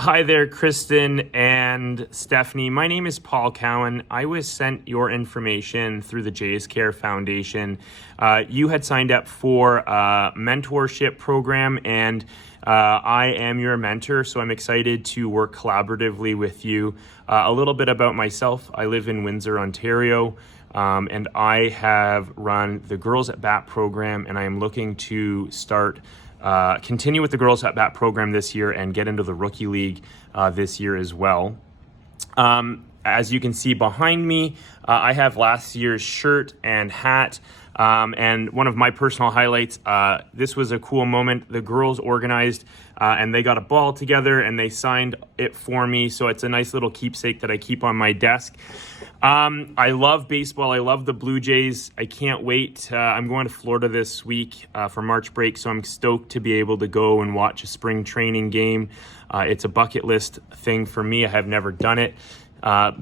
Hi there, Kristen and Stephanie. My name is Paul Cowan. I was sent your information through the Jays Care Foundation. You had signed up for a mentorship program, and I am your mentor, so I'm excited to work collaboratively with you. A little bit about myself. I live in Windsor, Ontario, and I have run the Girls at Bat program, and I am looking to continue with the Girls at Bat program this year and get into the Rookie League this year as well. As you can see behind me, I have last year's shirt and hat. And one of my personal highlights, this was a cool moment. The girls organized and they got a ball together and they signed it for me. So it's a nice little keepsake that I keep on my desk. I love baseball. I love the Blue Jays. I can't wait. I'm going to Florida this week for March break, so I'm stoked to be able to go and watch a spring training game. It's a bucket list thing for me. I have never done it.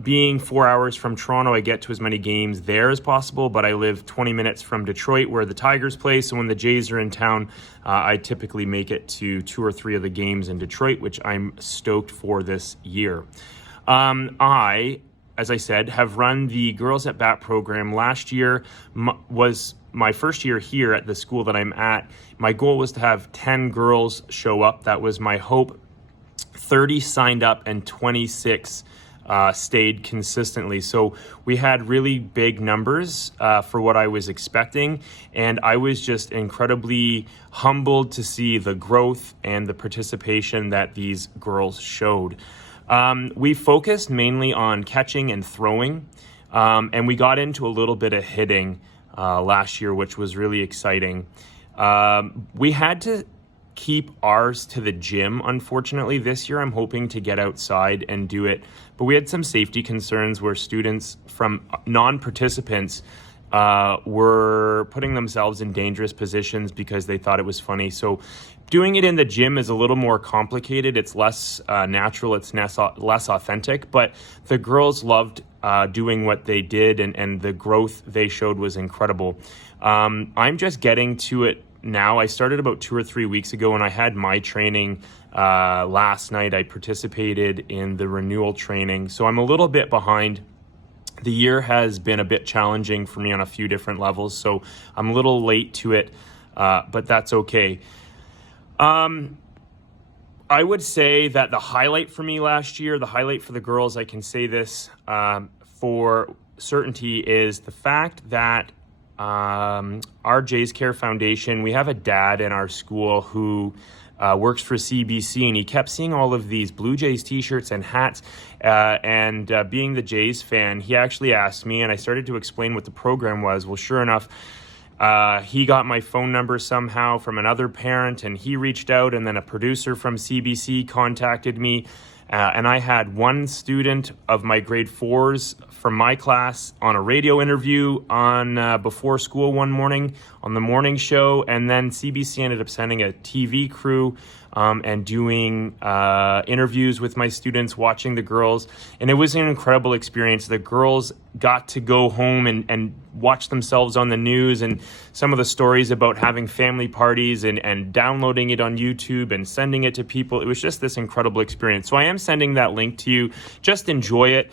Being 4 hours from Toronto, I get to as many games there as possible, but I live 20 minutes from Detroit where the Tigers play. So when the Jays are in town, I typically make it to 2 or 3 of the games in Detroit, which I'm stoked for this year. As I said, have run the Girls at Bat program. Last year was my first year here at the school that I'm at. My goal was to have 10 girls show up. That was my hope. 30 signed up and 26 stayed consistently. So we had really big numbers for what I was expecting. And I was just incredibly humbled to see the growth and the participation that these girls showed. We focused mainly on catching and throwing, and we got into a little bit of hitting last year, which was really exciting. We had to keep ours to the gym, unfortunately. This year I'm hoping to get outside and do it, but we had some safety concerns where students from non-participants were putting themselves in dangerous positions because they thought it was funny. So doing it in the gym is a little more complicated. It's less natural, it's less authentic, but the girls loved doing what they did, and the growth they showed was incredible. I'm just getting to it now. I started about 2 or 3 weeks ago, and I had my training last night. I participated in the renewal training, so I'm a little bit behind. The year has been a bit challenging for me on a few different levels, so I'm a little late to it, but that's okay. I would say that the highlight for me last year, the highlight for the girls, I can say this for certainty, is the fact that our Jays Care Foundation, we have a dad in our school who works for CBC, and he kept seeing all of these Blue Jays t-shirts and hats, and being the Jays fan, he actually asked me, and I started to explain what the program was. Well, sure enough, he got my phone number somehow from another parent, and he reached out, and then a producer from CBC contacted me, and I had one student of my grade 4s from my class on a radio interview on before school one morning on the morning show, and then CBC ended up sending a TV crew and doing interviews with my students, watching the girls, and it was an incredible experience. The girls got to go home and watch themselves on the news, and some of the stories about having family parties and downloading it on YouTube and sending it to people. It was just this incredible experience. So I am sending that link to you. Just enjoy it.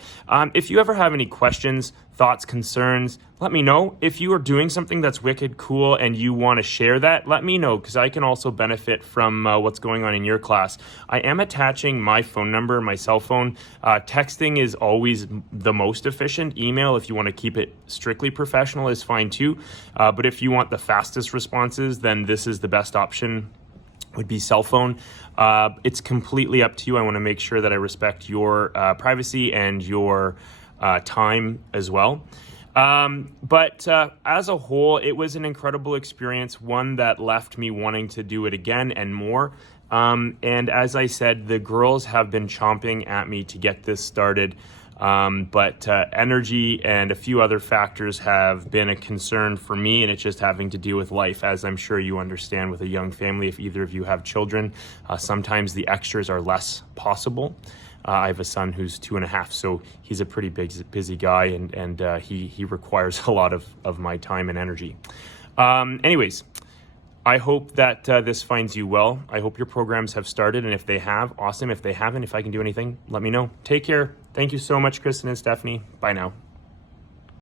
If you ever have any questions, thoughts, concerns, let me know. If you are doing something that's wicked cool and you want to share that, let me know, because I can also benefit from what's going on in your class. I am attaching my phone number, my cell phone. Texting is always the most efficient. Email, if you want to keep it strictly professional, is fine too. But if you want the fastest responses, then this is the best option, would be cell phone. It's completely up to you. I want to make sure that I respect your privacy and your time as well. But as a whole, it was an incredible experience, one that left me wanting to do it again and more. And as I said, the girls have been chomping at me to get this started. But energy and a few other factors have been a concern for me, and it's just having to do with life, as I'm sure you understand with a young family. If either of you have children, sometimes the extras are less possible. I have a son who's 2.5, so he's a pretty busy guy, and he requires a lot of my time and energy. Anyways, I hope that this finds you well. I hope your programs have started, and if they have, awesome. If they haven't, if I can do anything, let me know. Take care. Thank you so much, Kristen and Stephanie. Bye now.